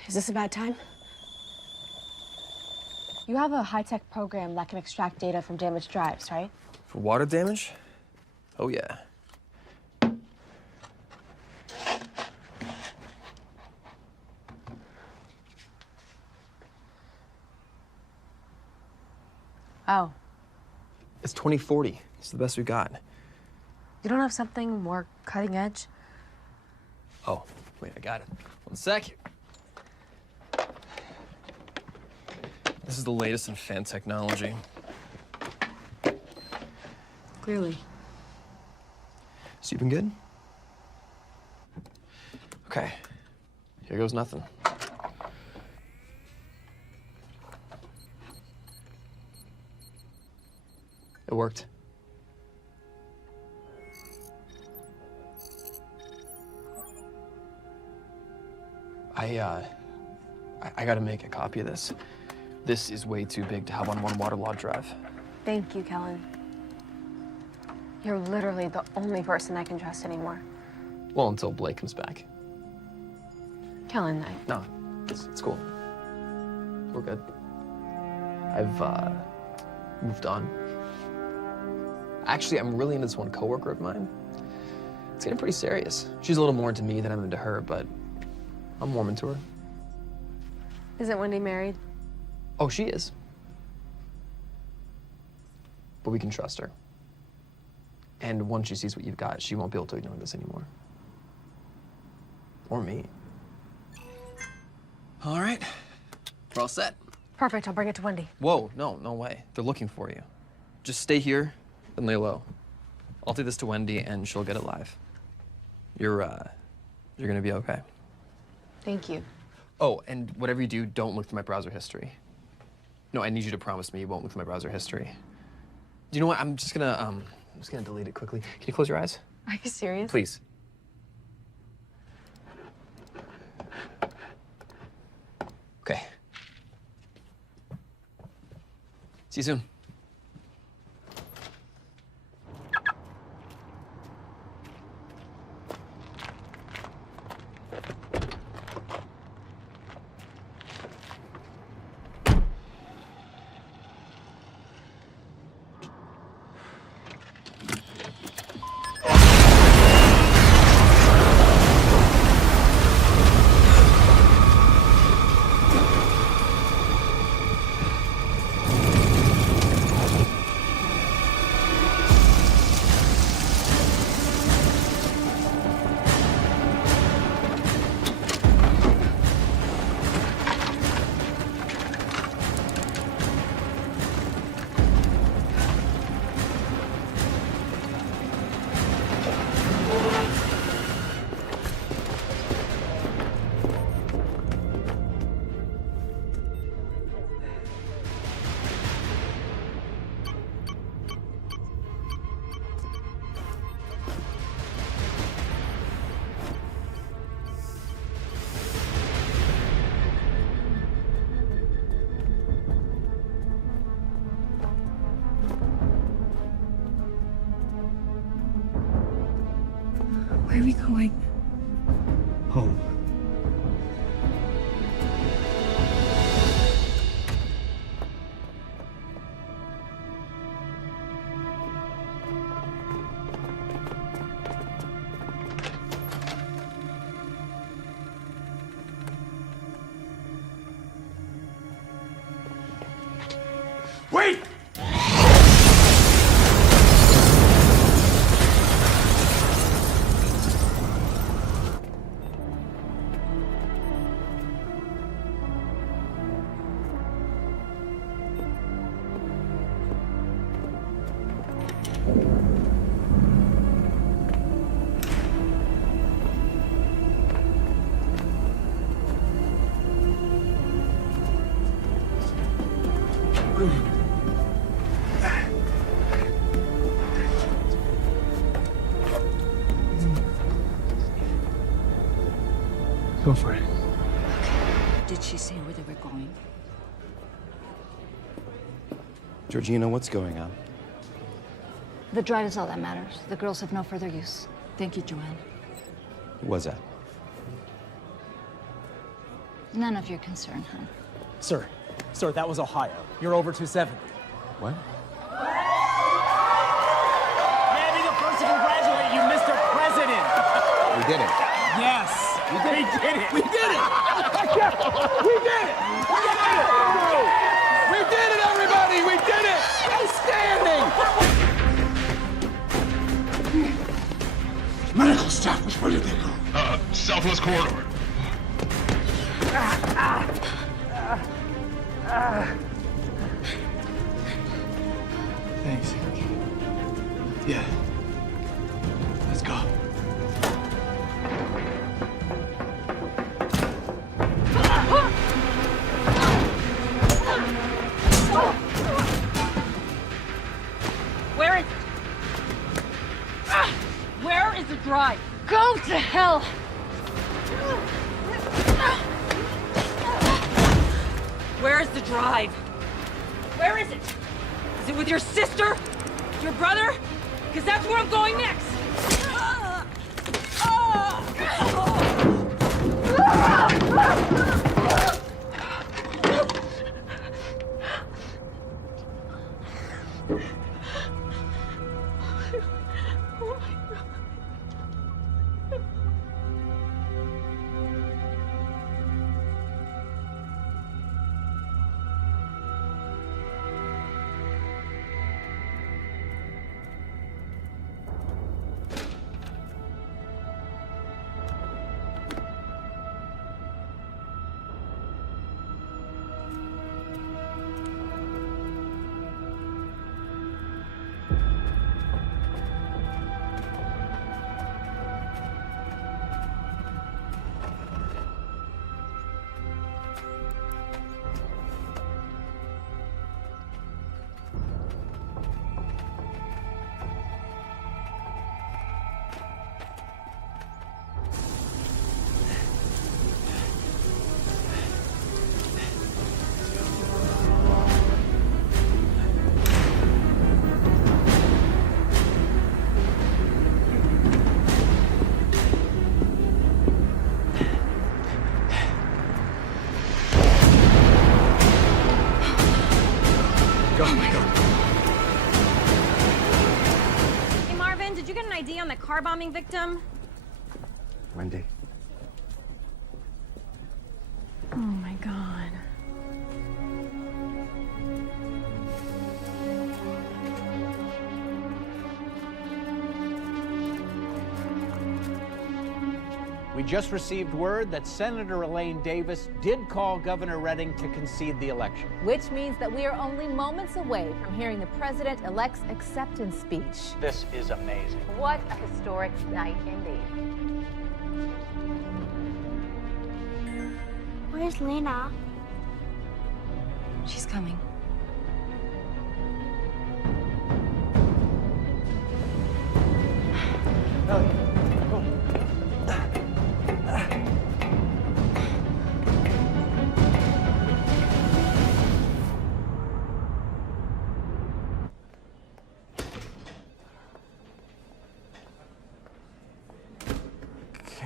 Is this a bad time? You have a high-tech program that can extract data from damaged drives, right? For water damage? Oh, yeah. Oh. It's 2040. It's the best we got. You don't have something more cutting edge? Oh, wait, I got it. 1 sec. This is the latest in fan technology. Clearly. So you've been good? Okay. Here goes nothing. It worked. I gotta make a copy of this. This is way too big to have on one waterlogged drive. Thank you, Kellen. You're literally the only person I can trust anymore. Well, until Blake comes back. Kellen, No, it's cool. We're good. I've moved on. Actually, I'm really into this one coworker of mine. It's getting pretty serious. She's a little more into me than I'm into her, but I'm warming to her. Isn't Wendy married? Oh, she is. But we can trust her. And once she sees what you've got, she won't be able to ignore this anymore. Or me. All right. We're all set. Perfect, I'll bring it to Wendy. Whoa, no way. They're looking for you. Just stay here and lay low. I'll take this to Wendy and she'll get it live. You're gonna be okay. Thank you. Oh, and whatever you do, don't look through my browser history. No, I need you to promise me you won't look through my browser history. Do you know what? I'm just gonna delete it quickly. Can you close your eyes? Are you serious? Please. Okay. See you soon. Where are we going? Home. Wait! Go for it. Did she say where they were going? Georgina, what's going on? The drive is all that matters. The girls have no further use. Thank you, Joanne. Who was that? None of your concern, hon. Sir, that was Ohio. You're over 270. What? May I be the first to congratulate you, Mr. President? We did it. Yes, we did it. We did it. We did it! We did it, everybody! We did it! Outstanding! Medical staff, where did they go? Southwest corridor. Thanks. Yeah. Let's go. Where is the drive? Go to hell! Where is the drive? Where is it? Is it with your sister? Your brother? Because that's where I'm going next. Hey, Marvin, did you get an ID on the car bombing victim? Wendy. Oh my God. We just received word that Senator Elaine Davis did call Governor Redding to concede the election. Which means that we are only moments away from hearing the president-elect's acceptance speech. This is amazing. What a historic night indeed. Where's Lena? She's coming.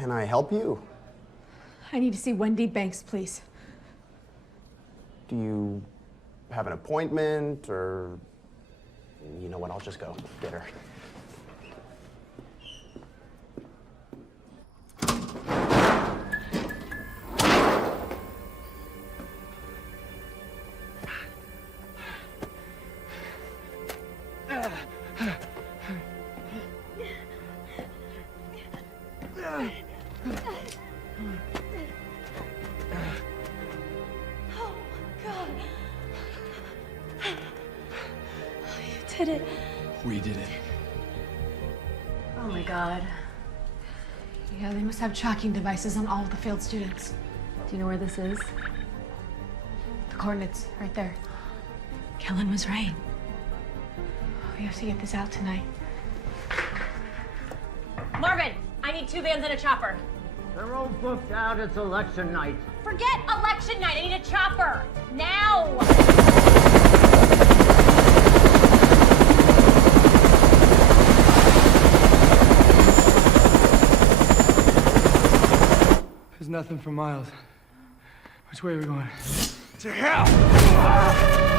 can I help you? I need to see Wendy Banks, please. Do you have an appointment, or... You know what, I'll just go get her. Did it. We did it. Oh my God. Yeah, they must have tracking devices on all of the failed students. Do you know where this is? The coordinates, right there. Kellen was right. We have to get this out tonight. Marvin, I need 2 vans and a chopper. They're all booked out. It's election night. Forget election night. I need a chopper. Now! There's nothing for miles. Which way are we going? To hell!